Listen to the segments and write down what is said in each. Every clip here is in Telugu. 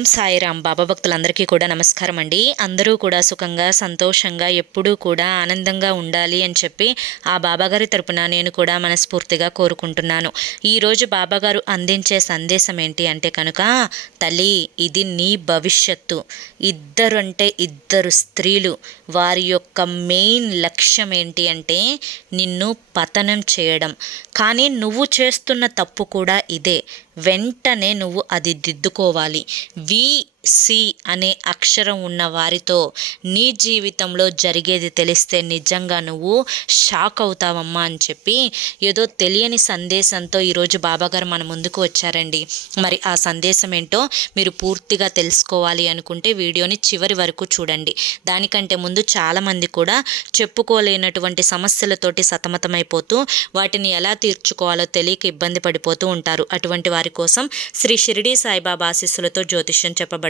ఓం సాయిరామ్ బాబా భక్తులందరికీ కూడా నమస్కారం అండి. అందరూ కూడా సుఖంగా సంతోషంగా ఎప్పుడూ కూడా ఆనందంగా ఉండాలి అని చెప్పి ఆ బాబాగారి తరపున నేను కూడా మనస్ఫూర్తిగా కోరుకుంటున్నాను. ఈరోజు బాబాగారు అందించే సందేశం ఏంటి అంటే కనుక తల్లి ఇది నీ భవిష్యత్తు. ఇద్దరు అంటే ఇద్దరు స్త్రీలు. వారి యొక్క మెయిన్ లక్ష్యం ఏంటి అంటే నిన్ను పతనం చేయడం. కానీ నువ్వు చేస్తున్న తప్పు కూడా ఇదే. వెంటనే నువ్వు అది దిద్దుకోవాలి. వి సి అనే అక్షరం ఉన్న వారితో నీ జీవితంలో జరిగేది తెలిస్తే నిజంగా నువ్వు షాక్ అవుతావమ్మా అని చెప్పి ఏదో తెలియని సందేశంతో ఈరోజు బాబాగారు మన ముందుకు వచ్చారండి. మరి ఆ సందేశం ఏంటో మీరు పూర్తిగా తెలుసుకోవాలి అనుకుంటే వీడియోని చివరి వరకు చూడండి. దానికంటే ముందు చాలామంది కూడా చెప్పుకోలేనటువంటి సమస్యలతోటి సతమతమైపోతూ వాటిని ఎలా తీర్చుకోవాలో తెలియక ఇబ్బంది పడిపోతూ ఉంటారు. అటువంటి వారి కోసం శ్రీ షిరిడి సాయిబాబా ఆశీస్సులతో జ్యోతిష్యం చెప్పబడి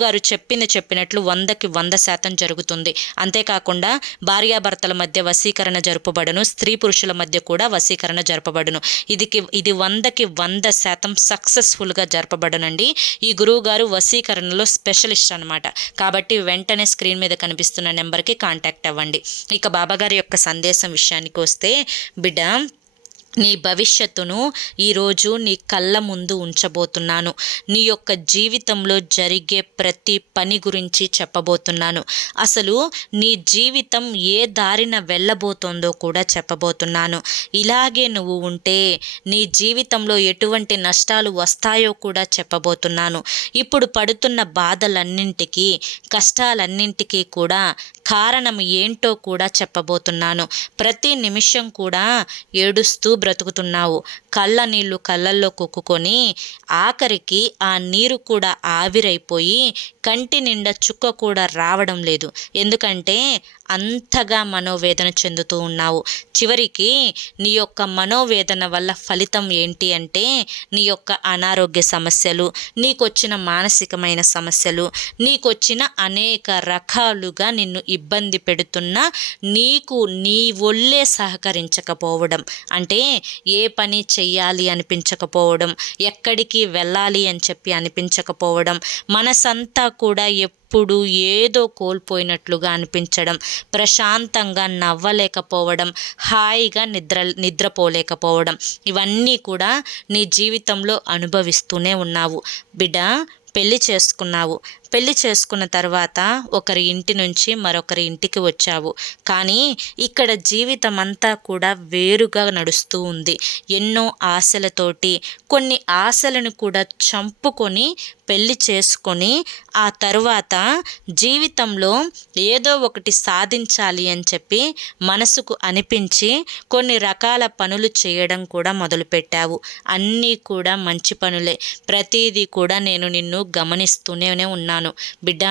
గారు చెప్పింది చెప్పినట్లు వందకి వంద శాతం జరుగుతుంది. అంతేకాకుండా భార్యాభర్తల మధ్య వశీకరణ జరుపబడును స్త్రీ పురుషుల మధ్య కూడా వశీకరణ జరపబడును. ఇదికి ఇది వందకి వంద శాతం సక్సెస్ఫుల్గా జరపబడనండి. ఈ గురువు గారు వశీకరణలో స్పెషలిస్ట్ అనమాట కాబట్టి వెంటనే స్క్రీన్ మీద కనిపిస్తున్న నెంబర్కి కాంటాక్ట్ అవ్వండి. ఇక బాబాగారి యొక్క సందేశం విషయానికి వస్తే బిడ్డ నీ భవిష్యత్తును ఈరోజు నీ కళ్ళ ముందు ఉంచబోతున్నాను. నీ యొక్క జీవితంలో జరిగే ప్రతి పని గురించి చెప్పబోతున్నాను. అసలు నీ జీవితం ఏ దారిన వెళ్ళబోతోందో కూడా చెప్పబోతున్నాను. ఇలాగే నువ్వు ఉంటే నీ జీవితంలో ఎటువంటి నష్టాలు వస్తాయో కూడా చెప్పబోతున్నాను. ఇప్పుడు పడుతున్న బాధలన్నింటికీ కష్టాలన్నింటికీ కూడా కారణం ఏంటో కూడా చెప్పబోతున్నాను. ప్రతి నిమిషం కూడా ఏడుస్తూ బ్రతుకుతున్నావు. కళ్ళ నీళ్ళు కళ్ళల్లో కొక్కుకొని ఆఖరికి ఆ నీరు కూడా ఆవిరైపోయి కంటి నిండా చుక్క కూడా రావడం లేదు. ఎందుకంటే అంతగా మనోవేదన చెందుతూ ఉన్నావు. చివరికి నీ యొక్క మనోవేదన వల్ల ఫలితం ఏంటి అంటే నీ యొక్క అనారోగ్య సమస్యలు నీకొచ్చిన మానసికమైన సమస్యలు నీకొచ్చిన అనేక రకాలుగా నిన్ను ఇబ్బంది పెడుతున్న నీకు నీ ఒళ్ళే సహకరించకపోవడం. అంటే ఏ పని చెయ్యాలి అనిపించకపోవడం ఎక్కడికి వెళ్ళాలి అని చెప్పి అనిపించకపోవడం మనసంతా కూడా ఎప్పుడు ఏదో కోల్పోయినట్లుగా అనిపించడం ప్రశాంతంగా నవ్వలేకపోవడం హాయిగా నిద్ర నిద్రపోలేకపోవడం ఇవన్నీ కూడా నీ జీవితంలో అనుభవిస్తూనే ఉన్నావు. బిడ్డ పెళ్ళి చేసుకున్నావు. పెళ్ళి చేసుకున్న తర్వాత ఒకరి ఇంటి నుంచి మరొకరి ఇంటికి వచ్చావు. కానీ ఇక్కడ జీవితం అంతా కూడా వేరుగా నడుస్తూ ఉంది. ఎన్నో ఆశలతోటి కొన్ని ఆశలను కూడా చంపుకొని పెళ్ళి చేసుకొని ఆ తర్వాత జీవితంలో ఏదో ఒకటి సాధించాలి అని చెప్పి మనసుకు అనిపించి కొన్ని రకాల పనులు చేయడం కూడా మొదలుపెట్టావు. అన్నీ కూడా మంచి పనులే. ప్రతిదీ కూడా నేను నిన్ను గమనిస్తూనే ఉన్నాను. బిడ్డ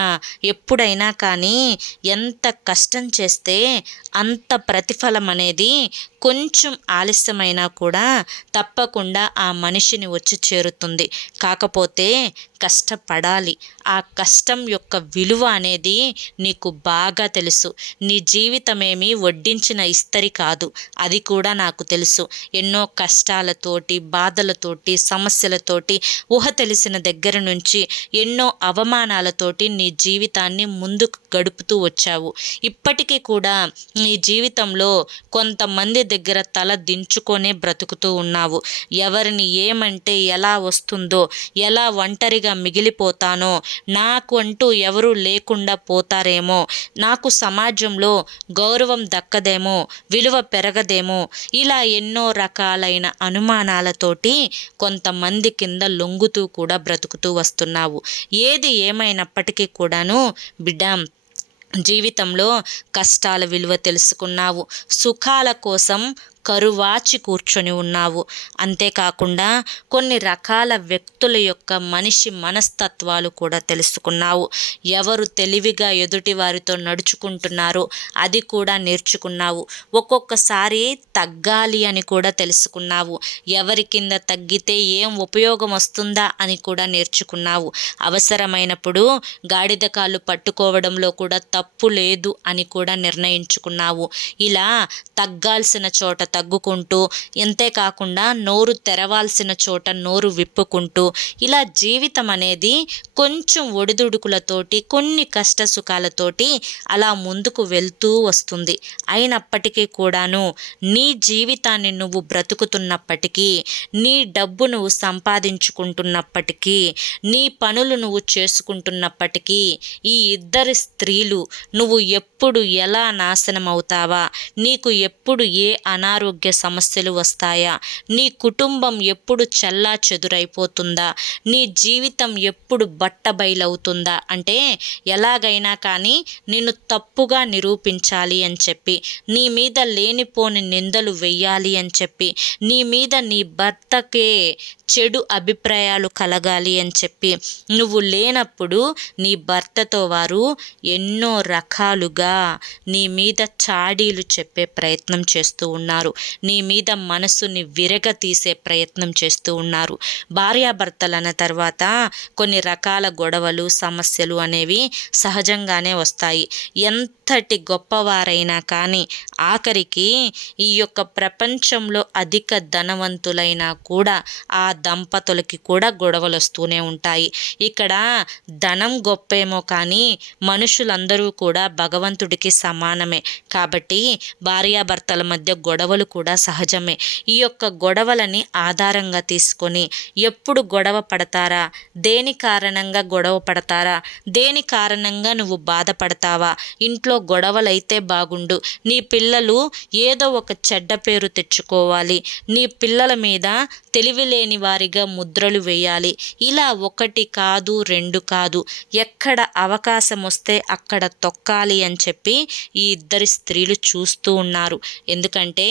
ఎప్పుడైనా కానీ ఎంత కష్టం చేస్తే అంత ప్రతిఫలం అనేది కొంచెం ఆలస్యమైనా కూడా తప్పకుండా ఆ మనిషిని వచ్చి చేరుతుంది. కాకపోతే కష్టపడాలి. ఆ కష్టం యొక్క విలువ అనేది నీకు బాగా తెలుసు. నీ జీవితమేమి వడ్డించిన ఇస్తరి కాదు. అది కూడా నాకు తెలుసు. ఎన్నో కష్టాలతోటి బాధలతోటి సమస్యలతోటి ఊహ తెలిసిన దగ్గర నుంచి ఎన్నో అవమానాలతోటి నీ జీవితాన్ని ముందుకు గడుపుతూ వచ్చావు. ఇప్పటికీ కూడా నీ జీవితంలో కొంతమంది దగ్గర తల దించుకొనే బ్రతుకుతూ ఉన్నావు. ఎవరిని ఏమంటే ఎలా వస్తుందో ఎలా ఒంటరిగా మిగిలిపోతానో నాకు అంటూ ఎవరూ లేకుండా పోతారేమో నాకు సమాజంలో గౌరవం దక్కదేమో విలువ పెరగదేమో ఇలా ఎన్నో రకాలైన అనుమానాలతోటి కొంతమంది కింద లొంగుతూ కూడా బ్రతుకుతూ వస్తున్నావు ఏది ఏమైనప్పటికీ కూడాను బిడ్డ జీవితంలో కష్టాల విలువ తెలుసుకున్నావు. సుఖాల కోసం కరువాచి కూర్చొని ఉన్నావు. అంతేకాకుండా కొన్ని రకాల వ్యక్తుల యొక్క మనిషి మనస్తత్వాలు కూడా తెలుసుకున్నావు. ఎవరు తెలివిగా ఎదుటి వారితో నడుచుకుంటున్నారో అది కూడా నేర్చుకున్నావు. ఒక్కొక్కసారి తగ్గాలి అని కూడా తెలుసుకున్నావు. ఎవరి కింద తగ్గితే ఏం ఉపయోగం వస్తుందా అని కూడా నేర్చుకున్నావు. అవసరమైనప్పుడు గాడిద కాళ్ళు పట్టుకోవడంలో కూడా తప్పు లేదు అని కూడా నిర్ణయించుకున్నావు. ఇలా తగ్గాల్సిన చోట తగ్గుకుంటూ అంతేకాకుండా నోరు తెరవాల్సిన చోట నోరు విప్పుకుంటూ ఇలా జీవితం అనేది కొంచెం ఒడిదుడుకులతోటి కొన్ని కష్ట సుఖాలతోటి అలా ముందుకు వెళ్తూ వస్తుంది. అయినప్పటికీ కూడాను నీ జీవితాన్ని నువ్వు బ్రతుకుతున్నప్పటికీ నీ డబ్బు నువ్వు సంపాదించుకుంటున్నప్పటికీ నీ పనులు నువ్వు చేసుకుంటున్నప్పటికీ ఈ ఇద్దరి స్త్రీలు నువ్వు ఎప్పుడు ఎలా నాశనం అవుతావా నీకు ఎప్పుడు ఏ అనారోగ్య సమస్యలు వస్తాయా? నీ కుటుంబం ఎప్పుడు చల్లా చెదురైపోతుందా? నీ జీవితం ఎప్పుడు బట్టబయలవుతుందా? అంటే ఎలాగైనా కానీ నిన్ను తప్పుగా నిరూపించాలి అని చెప్పి నీ మీద లేనిపోని నిందలు వెయ్యాలి అని చెప్పి నీ మీద నీ భర్తకే చెడు అభిప్రాయాలు కలగాలి అని చెప్పి నువ్వు లేనప్పుడు నీ భర్తతో వారు ఎన్నో రకాలుగా నీ మీద చాడీలు చెప్పే ప్రయత్నం చేస్తూ ఉన్నారు. నీ మీద మనసుని విరగ తీసే ప్రయత్నం చేస్తూ ఉన్నారు. భార్యాభర్తలు అన్న తర్వాత కొన్ని రకాల గొడవలు సమస్యలు అనేవి సహజంగానే వస్తాయి. ఎంత ఎంతటి గొప్పవారైనా కానీ ఆఖరికి ఈ యొక్క ప్రపంచంలో అధిక ధనవంతులైనా కూడా ఆ దంపతులకి కూడా గొడవలు వస్తూనే ఉంటాయి. ఇక్కడ ధనం గొప్పేమో కానీ మనుషులందరూ కూడా భగవంతుడికి సమానమే. కాబట్టి భార్యాభర్తల మధ్య గొడవలు కూడా సహజమే. ఈ యొక్క గొడవలని ఆధారంగా తీసుకొని ఎప్పుడు గొడవ పడతారా? దేని కారణంగా గొడవ పడతారా? దేని కారణంగా నువ్వు బాధపడతావా? ఇంట్లో గొడవలైతే బాగుండు. నీ పిల్లలు ఏదో ఒక చెడ్డ పేరు తెచ్చుకోవాలి. నీ పిల్లల మీద తెలివిలేని వారిగా ముద్రలు వేయాలి. ఇలా ఒకటి కాదు రెండు కాదు. ఎక్కడ అవకాశం వస్తే అక్కడ తొక్కాలి అని చెప్పి ఈ ఇద్దరి స్త్రీలు చూస్తూ ఉన్నారు. ఎందుకంటే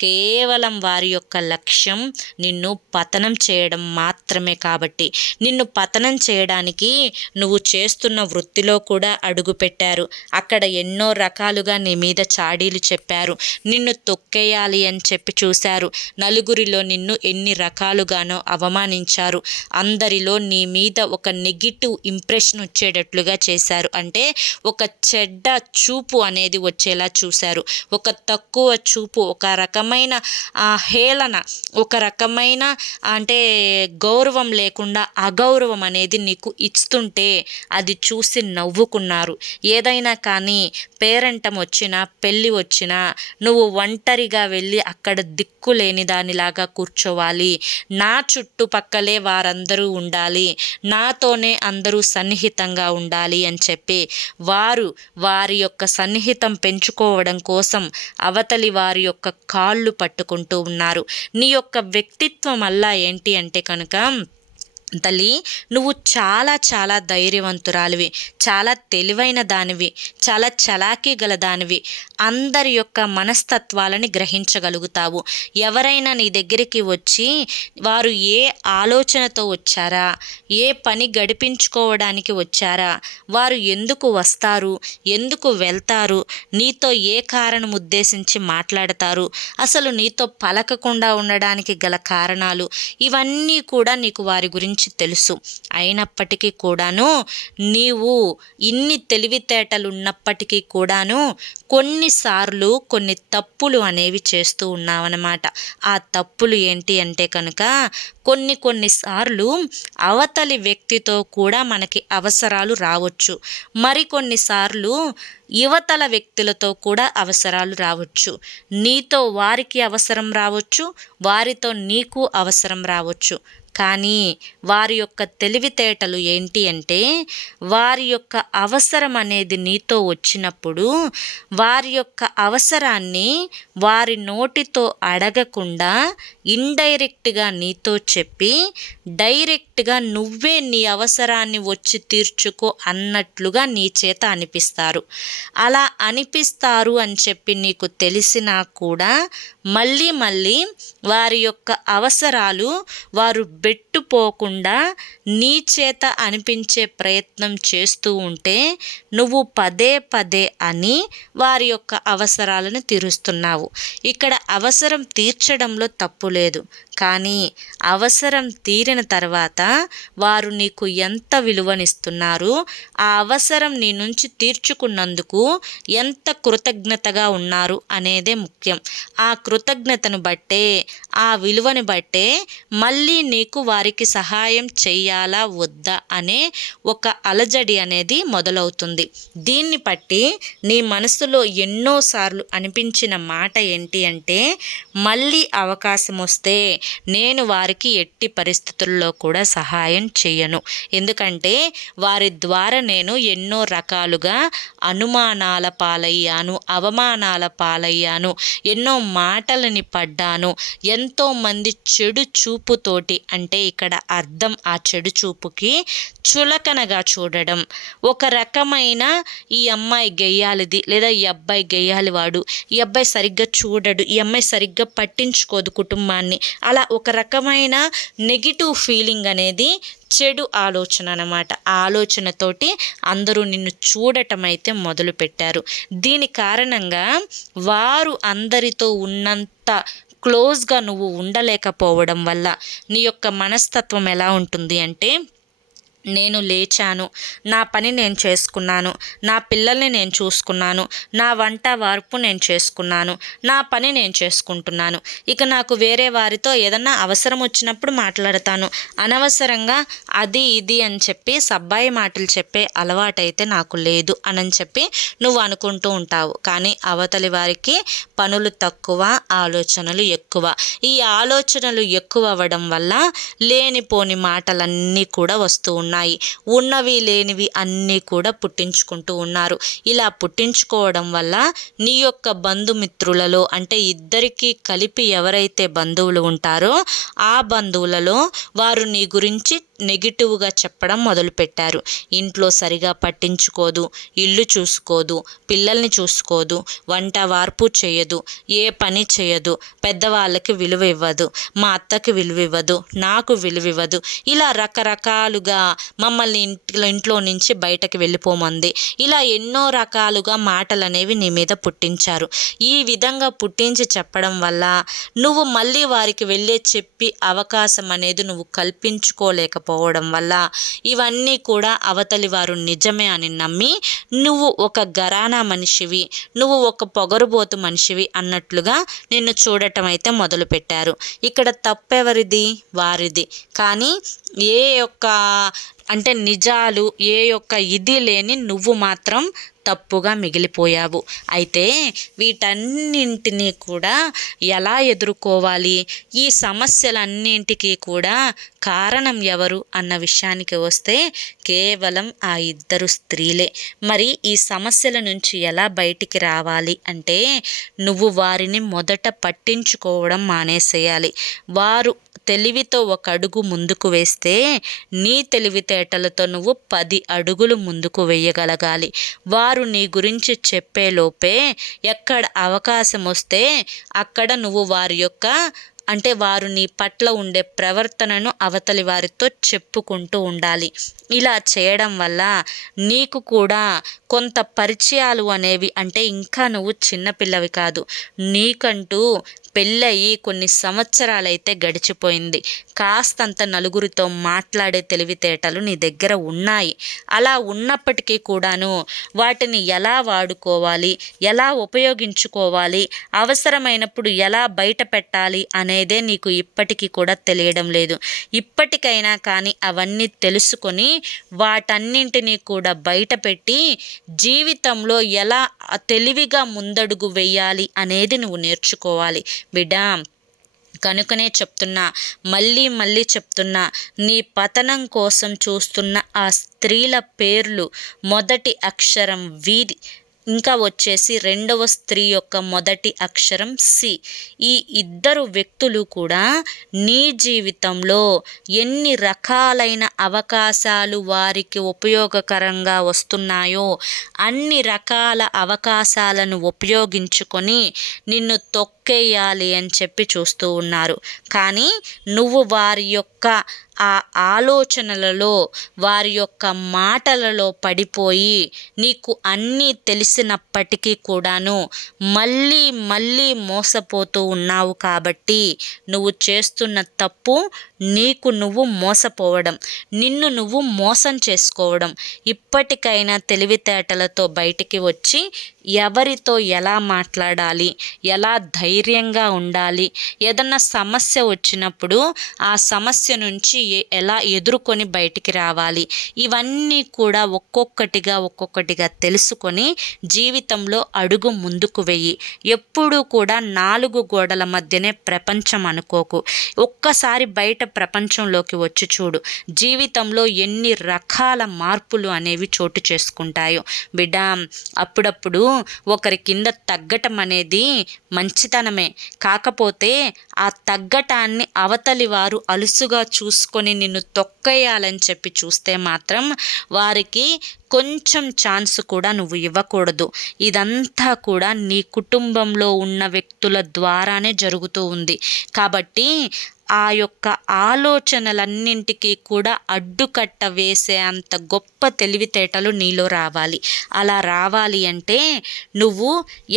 కేవలం వారి యొక్క లక్ష్యం నిన్ను పతనం చేయడం మాత్రమే కాబట్టి. నిన్ను పతనం చేయడానికి నువ్వు చేస్తున్న వృత్తిలో కూడా అడుగు పెట్టారు అక్కడ ఎన్ని ఎన్నో రకాలుగా నీ మీద చాడీలు చెప్పారు. నిన్ను తొక్కేయాలి అని చెప్పి చూశారు. నలుగురిలో నిన్ను ఎన్ని రకాలుగానో అవమానించారు. అందరిలో నీ మీద ఒక నెగిటివ్ ఇంప్రెషన్ వచ్చేటట్లుగా చేశారు. అంటే ఒక చెడ్డ చూపు అనేది వచ్చేలా చూశారు. ఒక తక్కువ చూపు ఒక రకమైన హేళన ఒక రకమైన అంటే గౌరవం లేకుండా అగౌరవం అనేది నీకు ఇస్తుంటే అది చూసి నవ్వుకున్నారు. ఏదైనా కానీ పేరంటం వచ్చినా పెళ్ళి వచ్చినా నువ్వు ఒంటరిగా వెళ్ళి అక్కడ దిక్కు లేని దానిలాగా కూర్చోవాలి. నా చుట్టుపక్కలే వారందరూ ఉండాలి. నాతోనే అందరూ సన్నిహితంగా ఉండాలి అని చెప్పి వారు వారి యొక్క సన్నిహితం పెంచుకోవడం కోసం అవతలి వారి యొక్క కాళ్ళు పట్టుకుంటూ ఉన్నారు. నీ యొక్క వ్యక్తిత్వం అలా ఏంటి అంటే కనుక తల్లి నువ్వు చాలా చాలా ధైర్యవంతురాలివి. చాలా తెలివైన దానివి. చాలా చలాకీ గల దానివి. అందరి యొక్క మనస్తత్వాలని గ్రహించగలుగుతావు. ఎవరైనా నీ దగ్గరికి వచ్చి వారు ఏ ఆలోచనతో వచ్చారా? ఏ పని గడిపించుకోవడానికి వచ్చారా? వారు ఎందుకు వస్తారు? ఎందుకు వెళ్తారు? నీతో ఏ కారణం ఉద్దేశించి మాట్లాడతారు? అసలు నీతో పలకకుండా ఉండడానికి గల కారణాలు? ఇవన్నీ కూడా నీకు వారి గురించి గురించి తెలుసు. అయినప్పటికీ కూడాను నీవు ఇన్ని తెలివితేటలు ఉన్నప్పటికీ కూడాను కొన్నిసార్లు కొన్ని తప్పులు అనేవి చేస్తూ ఉన్నావన్నమాట. ఆ తప్పులు ఏంటి అంటే కనుక కొన్ని కొన్నిసార్లు అవతలి వ్యక్తితో కూడా మనకి అవసరాలు రావచ్చు. మరికొన్నిసార్లు యువతల వ్యక్తులతో కూడా అవసరాలు రావచ్చు. నీతో వారికి అవసరం రావచ్చు వారితో నీకు అవసరం రావచ్చు. కానీ వారి యొక్క తెలివితేటలు ఏంటి అంటే వారి యొక్క అవసరం అనేది నీతో వచ్చినప్పుడు వారి యొక్క అవసరాన్ని వారి నోటితో అడగకుండా ఇండైరెక్ట్గా నీతో చెప్పి డైరెక్ట్గా నువ్వే నీ అవసరాన్ని వచ్చి తీర్చుకో అన్నట్లుగా నీ చేత అనిపిస్తారు. అలా అనిపిస్తారు అని చెప్పి నీకు తెలిసినా కూడా మళ్ళీ మళ్ళీ వారి యొక్క అవసరాలు వారు బెట్టుపోకుండా నీ చేత అనిపించే ప్రయత్నం చేస్తూ ఉంటే నువ్వు పదే పదే అని వారి యొక్క అవసరాలను తీరుస్తున్నావు. ఇక్కడ అవసరం తీర్చడంలో తప్పు లేదు. కానీ అవసరం తీరిన తర్వాత వారు నీకు ఎంత విలువనిస్తున్నారు ఆ అవసరం నీ నుంచి తీర్చుకున్నందుకు ఎంత కృతజ్ఞతగా ఉన్నారు అనేదే ముఖ్యం. ఆ కృతజ్ఞతను బట్టే ఆ విలువని బట్టే మళ్ళీ నీకు వారికి సహాయం చెయ్యాలా వద్దా అనే ఒక అలజడి అనేది మొదలవుతుంది. దీన్ని బట్టి నీ మనసులో ఎన్నోసార్లు అనిపించిన మాట ఏంటి అంటే మళ్ళీ అవకాశం వస్తే నేను వారికి ఎట్టి పరిస్థితుల్లో కూడా సహాయం చేయను. ఎందుకంటే వారి ద్వారా నేను ఎన్నో రకాలుగా అనుమానాల పాలయ్యాను అవమానాల పాలయ్యాను ఎన్నో మాటలని పడ్డాను ఎంతోమంది చెడు చూపుతోటి అంటే ఇక్కడ అర్థం ఆ చెడు చూపుకి చులకనగా చూడడం. ఒక రకమైన ఈ అమ్మాయి గెయ్యాలిది లేదా ఈ అబ్బాయి గెయ్యాలి వాడు ఈ అబ్బాయి సరిగ్గా చూడడు ఈ అమ్మాయి సరిగ్గా పట్టించుకోదు కుటుంబాన్ని. అలా ఒక రకమైన నెగిటివ్ ఫీలింగ్ అనేది చెడు ఆలోచన అనమాట ఆ ఆలోచనతోటి అందరూ నిన్ను చూడటం అయితే మొదలుపెట్టారు. దీని కారణంగా వారు అందరితో ఉన్నంత క్లోజ్గా నువ్వు ఉండలేకపోవడం వల్ల నీ యొక్క మనస్తత్వం ఎలా ఉంటుంది అంటే నేను లేచాను. నా పని నేను చేసుకున్నాను. నా పిల్లల్ని నేను చూసుకున్నాను. నా వంట వార్పు నేను చేసుకున్నాను. నా పని నేను చేసుకుంటున్నాను. ఇక నాకు వేరే వారితో ఏదన్నా అవసరం వచ్చినప్పుడు మాట్లాడతాను. అనవసరంగా అది ఇది అని చెప్పి సబ్బాయి మాటలు చెప్పే అలవాటైతే నాకు లేదు అని చెప్పి నువ్వు అనుకుంటూ ఉంటావు. కానీ అవతలి వారికి పనులు తక్కువ ఆలోచనలు ఎక్కువ. ఈ ఆలోచనలు ఎక్కువ అవ్వడం వల్ల లేనిపోని మాటలన్నీ కూడా వస్తూ ఉన్నాయి ఉన్నాయి. ఉన్నవి లేనివి అన్నీ కూడా పుట్టించుకుంటూ ఉన్నారు. ఇలా పుట్టించుకోవడం వల్ల నీ యొక్క బంధుమిత్రులలో అంటే ఇద్దరికీ కలిపి ఎవరైతే బంధువులు ఉంటారో ఆ బంధువులలో వారు నీ గురించి నెగిటివ్గా చెప్పడం మొదలుపెట్టారు. ఇంట్లో సరిగా పట్టించుకోదు ఇల్లు చూసుకోదు పిల్లల్ని చూసుకోదు వంట వార్పు చేయదు ఏ పని చేయదు పెద్దవాళ్ళకి విలువ ఇవ్వదు మా అత్తకి విలువ ఇవ్వదు నాకు విలువ ఇవ్వదు. ఇలా రకరకాలుగా మమ్మల్ని ఇంట్లో ఇంట్లో నుంచి బయటకు వెళ్ళిపోమంది. ఇలా ఎన్నో రకాలుగా మాటలు అనేవి నీ మీద పుట్టించారు. ఈ విధంగా పుట్టించి చెప్పడం వల్ల నువ్వు మళ్ళీ వారికి వెళ్ళే చెప్పి అవకాశం అనేది నువ్వు కల్పించుకోలేకపోవడం వల్ల ఇవన్నీ కూడా అవతలి వారు నిజమే అని నమ్మి నువ్వు ఒక గరానా మనిషివి నువ్వు ఒక పొగరుబోతు మనిషివి అన్నట్లుగా నిన్ను చూడటం అయితే మొదలుపెట్టారు. ఇక్కడ తప్పెవరిది? వారిది. కానీ ఏ యొక్క అంటే నిజాలు ఏ యొక్క ఇది లేని నువ్వు మాత్రం తప్పుగా మిగిలిపోయావు. అయితే వీటన్నింటినీ కూడా ఎలా ఎదుర్కోవాలి? ఈ సమస్యలన్నింటికీ కూడా కారణం ఎవరు అన్న విషయానికి వస్తే కేవలం ఆ ఇద్దరు స్త్రీలే. మరి ఈ సమస్యల నుంచి ఎలా బయటికి రావాలి? అంటే నువ్వు వారిని మొదట పట్టించుకోవడం మానేసేయాలి. వారు తెలివితో ఒక అడుగు ముందుకు వేస్తే నీ తెలివితేటలతో నువ్వు పది అడుగులు ముందుకు వేయగలగాలి. వారు నీ గురించి చెప్పేలోపే ఎక్కడ అవకాశం వస్తే అక్కడ నువ్వు వారి యొక్క అంటే వారు నీ పట్ల ఉండే ప్రవర్తనను అవతలి వారితో చెప్పుకుంటూ ఉండాలి. ఇలా చేయడం వల్ల నీకు కూడా కొంత పరిచయాలు అనేవి అంటే ఇంకా నువ్వు చిన్నపిల్లవి కాదు నీకంటూ పెళ్ళయి కొన్ని సంవత్సరాలైతే గడిచిపోయింది. కాస్తంత నలుగురితో మాట్లాడే తెలివితేటలు నీ దగ్గర ఉన్నాయి. అలా ఉన్నప్పటికీ కూడాను వాటిని ఎలా వాడుకోవాలి? ఎలా ఉపయోగించుకోవాలి? అవసరమైనప్పుడు ఎలా బయట పెట్టాలి? అనేదే నీకు ఇప్పటికీ కూడా తెలియడం లేదు. ఇప్పటికైనా కానీ అవన్నీ తెలుసుకొని వాటన్నింటినీ కూడా బయట పెట్టి జీవితంలో ఎలా తెలివిగా ముందడుగు వేయాలి అనేది నువ్వు నేర్చుకోవాలి. బిడా కనుకనే చెప్తున్నా మళ్ళీ మళ్ళీ చెప్తున్నా నీ పతనం కోసం చూస్తున్న ఆ స్త్రీల పేర్లు మొదటి అక్షరం వీధి ఇంకా వచ్చేసి రెండవ స్త్రీ యొక్క మొదటి అక్షరం సి. ఈ ఇద్దరు వ్యక్తులు కూడా నీ జీవితంలో ఎన్ని రకాలైన అవకాశాలు వారికి ఉపయోగకరంగా వస్తున్నాయో అన్ని రకాల అవకాశాలను ఉపయోగించుకొని నిన్ను తొక్కేయాలి అని చెప్పి చూస్తూ ఉన్నారు. కానీ నువ్వు వారి యొక్క ఆ ఆలోచనలలో వారి యొక్క మాటలలో పడిపోయి నీకు అన్నీ తెలిసినప్పటికీ కూడాను మళ్ళీ మళ్ళీ మోసపోతూ ఉన్నావు కాబట్టి నువ్వు చేస్తున్న తప్పు నీకు నువ్వు మోసపోవడం నిన్ను నువ్వు మోసం చేసుకోవడం ఇప్పటికైనా తెలివితేటలతో బయటికి వచ్చి ఎవరితో ఎలా మాట్లాడాలి? ఎలా ధైర్యంగా ఉండాలి? ఏదన్నా సమస్య వచ్చినప్పుడు ఆ సమస్య నుంచి ఎలా ఎదుర్కొని బయటికి రావాలి? ఇవన్నీ కూడా ఒక్కొక్కటిగా ఒక్కొక్కటిగా తెలుసుకొని జీవితంలో అడుగు ముందుకు వెయ్యి. ఎప్పుడూ కూడా నాలుగు గోడల మధ్యనే ప్రపంచం అనుకోకు. ఒక్కసారి బయట ప్రపంచంలోకి వచ్చి చూడు. జీవితంలో ఎన్ని రకాల మార్పులు అనేవి చోటు చేసుకుంటాయో. బిడ్డ అప్పుడప్పుడు ఒకరి కింద తగ్గటం అనేది మంచితనమే. కాకపోతే ఆ తగ్గటాన్ని అవతలి వారు అలుసుగా చూసుకొని నిన్ను తొక్కేయాలని చెప్పి చూస్తే మాత్రం వారికి కొంచెం ఛాన్స్ కూడా నువ్వు ఇవ్వకూడదు. ఇదంతా కూడా నీ కుటుంబంలో ఉన్న వ్యక్తుల ద్వారానే జరుగుతూ ఉంది. కాబట్టి ఆ యొక్క ఆలోచనలన్నింటికీ కూడా అడ్డుకట్ట వేసే అంత గొప్ప తెలివితేటలు నీలో రావాలి. అలా రావాలి అంటే నువ్వు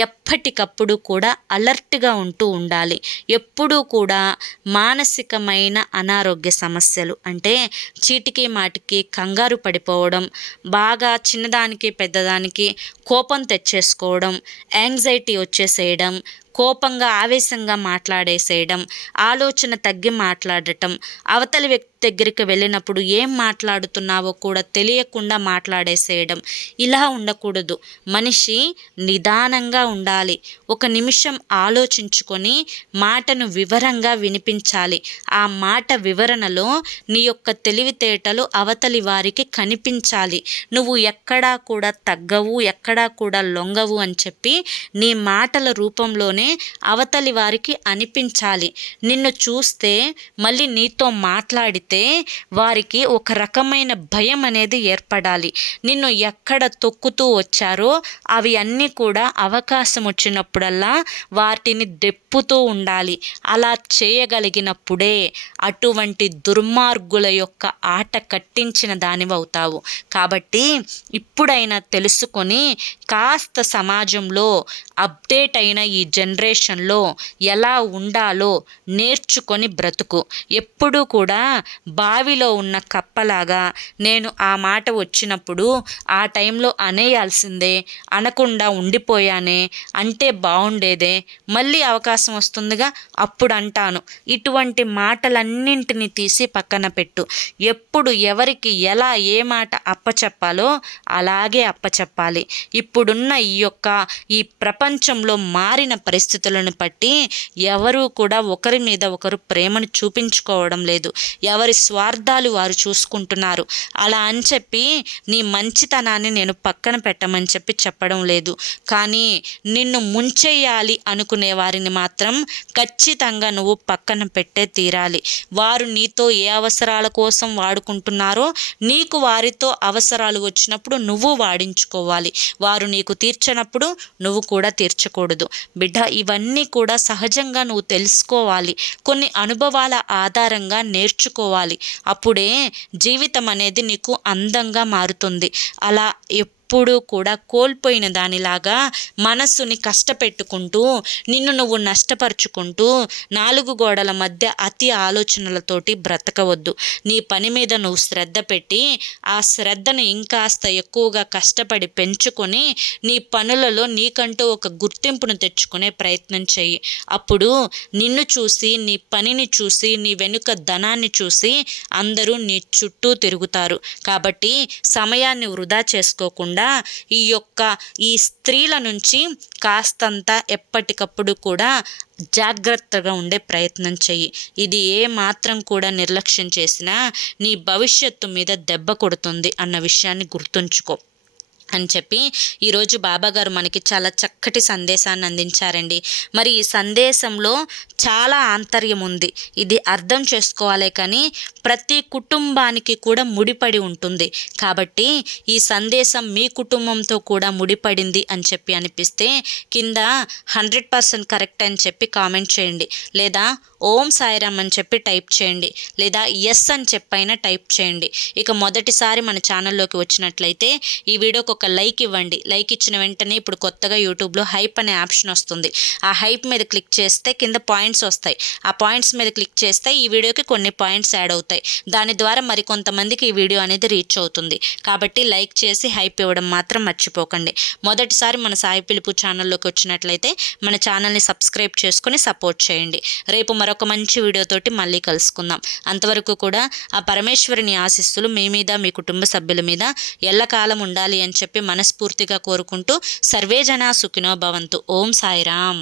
ఎప్పటికప్పుడు కూడా అలర్ట్గా ఉంటూ ఉండాలి. ఎప్పుడూ కూడా మానసికమైన అనారోగ్య సమస్యలు అంటే చీటికి మాటికి కంగారు పడిపోవడం బాగా చిన్నదానికి పెద్దదానికి కోపం తెచ్చేసుకోవడం యాంగ్జైటీ వచ్చేసేయడం కోపంగా ఆవేశంగా మాట్లాడేసేయడం ఆలోచన తగ్గి మాట్లాడటం అవతలి వ్యక్తి దగ్గరికి వెళ్ళినప్పుడు ఏం మాట్లాడుతున్నావో కూడా తెలియకుండా మాట్లాడేసేయడం ఇలా ఉండకూడదు. మనిషి నిదానంగా ఉండాలి. ఒక నిమిషం ఆలోచించుకొని మాటను వివరంగా వినిపించాలి. ఆ మాట వివరణలో నీ యొక్క తెలివితేటలు అవతలి వారికి కనిపించాలి. నువ్వు ఎక్కడా కూడా తగ్గవు ఎక్కడా కూడా లొంగవు అని చెప్పి నీ మాటల రూపంలోనే అవతలి వారికి అనిపించాలి. నిన్ను చూస్తే మళ్ళీ నీతో మాట్లాడితే వారికి ఒక రకమైన భయం అనేది ఏర్పడాలి. నిన్ను ఎక్కడ తొక్కుతూ వచ్చారో అవి అన్నీ కూడా అవకాశం వచ్చినప్పుడల్లా వాటిని దెప్పుతూ ఉండాలి. అలా చేయగలిగినప్పుడే అటువంటి దుర్మార్గుల యొక్క ఆట కట్టించిన దానివవుతావు. కాబట్టి ఇప్పుడైనా తెలుసుకొని కాస్త సమాజంలో అప్డేట్ అయిన ఈ జనరేషన్లో ఎలా ఉండాలో నేర్చుకొని బ్రతుకు. ఎప్పుడూ కూడా బావిలో ఉన్న కప్పలాగా నేను ఆ మాట వచ్చినప్పుడు ఆ టైంలో అనేయాల్సిందే అనకుండా ఉండిపోయానే అంటే బాగుండేదే మళ్ళీ అవకాశం వస్తుందిగా? అప్పుడు అంటాను. ఇటువంటి మాటలన్నింటినీ తీసి పక్కన పెట్టు. ఎప్పుడు ఎవరికి ఎలా ఏ మాట అప్పచెప్పాలో అలాగే అప్పచెప్పాలి. ఇప్పుడున్న ఈ యొక్క ఈ ప్రపంచంలో మారిన పరిస్థితి పరిస్థితులను బట్టి ఎవరూ కూడా ఒకరి మీద ఒకరు ప్రేమను చూపించుకోవడం లేదు. ఎవరి స్వార్థాలు వారు చూసుకుంటున్నారు. అలా అని చెప్పి నీ మంచితనాన్ని నేను పక్కన పెట్టమని చెప్పి చెప్పడం లేదు. కానీ నిన్ను ముంచేయాలి అనుకునే వారిని మాత్రం ఖచ్చితంగా నువ్వు పక్కన పెట్టే తీరాలి. వారు నీతో ఏ అవసరాల కోసం వాడుకుంటున్నారో నీకు వారితో అవసరాలు వచ్చినప్పుడు నువ్వు వాడించుకోవాలి. వారు నీకు తీర్చినప్పుడు నువ్వు కూడా తీర్చకూడదు. బిడ్డ ఇవన్నీ కూడా సహజంగా నువ్వు తెలుసుకోవాలి. కొన్ని అనుభవాల ఆధారంగా నేర్చుకోవాలి. అప్పుడే జీవితం అనేది నీకు అందంగా మారుతుంది. అలా ఎప్పుడూ కూడా కోల్పోయిన దానిలాగా మనస్సుని కష్టపెట్టుకుంటూ నిన్ను నువ్వు నష్టపరుచుకుంటూ నాలుగు గోడల మధ్య అతి ఆలోచనలతోటి బ్రతకవద్దు. నీ పని మీద నువ్వు శ్రద్ధ పెట్టి ఆ శ్రద్ధను ఇంకాస్త ఎక్కువగా కష్టపడి పెంచుకొని నీ పనులలో నీకంటూ ఒక గుర్తింపును తెచ్చుకునే ప్రయత్నం చెయ్యి. అప్పుడు నిన్ను చూసి నీ పనిని చూసి నీ వెనుక ధనాన్ని చూసి అందరూ నీ చుట్టూ తిరుగుతారు. కాబట్టి సమయాన్ని వృధా చేసుకోకుండా కూడా ఈ యొక్క ఈ స్త్రీల నుంచి కాస్తంత ఎప్పటికప్పుడు కూడా జాగ్రత్తగా ఉండే ప్రయత్నం చెయ్యి. ఇది ఏ మాత్రం కూడా నిర్లక్ష్యం చేసినా నీ భవిష్యత్తు మీద దెబ్బ కొడుతుంది అన్న విషయాన్ని గుర్తుంచుకో. అని చెప్పి ఈరోజు బాబాగారు మనకి చాలా చక్కటి సందేశాన్ని అందించారండి. మరి ఈ సందేశంలో చాలా ఆంతర్యం ఉంది. ఇది అర్థం చేసుకోవాలి కానీ ప్రతి కుటుంబానికి కూడా ముడిపడి ఉంటుంది. కాబట్టి ఈ సందేశం మీ కుటుంబంతో కూడా ముడిపడింది అని చెప్పి అనిపిస్తే కింద హండ్రెడ్ పర్సెంట్ కరెక్ట్ అని చెప్పి కామెంట్ చేయండి. లేదా ఓం సాయిరామ్ అని చెప్పి టైప్ చేయండి. లేదా ఎస్ అని చెప్పైనా టైప్ చేయండి. ఇక మొదటిసారి మన ఛానల్లోకి వచ్చినట్లయితే ఈ వీడియోకి ఒక లైక్ ఇవ్వండి. లైక్ ఇచ్చిన వెంటనే ఇప్పుడు కొత్తగా యూట్యూబ్లో హైప్ అనే ఆప్షన్ వస్తుంది. ఆ హైప్ మీద క్లిక్ చేస్తే కింద పాయింట్స్ వస్తాయి. ఆ పాయింట్స్ మీద క్లిక్ చేస్తే ఈ వీడియోకి కొన్ని పాయింట్స్ యాడ్ అవుతాయి. దాని ద్వారా మరి కొంతమందికి ఈ వీడియో అనేది రీచ్ అవుతుంది. కాబట్టి లైక్ చేసి హైప్ ఇవ్వడం మాత్రం మర్చిపోకండి. మొదటిసారి మన సాయి పిలుపు ఛానల్లోకి వచ్చినట్లయితే మన ఛానల్ని సబ్స్క్రైబ్ చేసుకొని సపోర్ట్ చేయండి. రేపు మరో మరొక మంచి వీడియోతోటి మళ్ళీ కలుసుకుందాం. అంతవరకు కూడా ఆ పరమేశ్వరుని ఆశీస్సులు మీ మీద మీ కుటుంబ సభ్యుల మీద ఎల్లకాలం ఉండాలి అని చెప్పి మనస్ఫూర్తిగా కోరుకుంటూ సర్వేజన సుఖినో భవంతు. ఓం సాయిరామ్.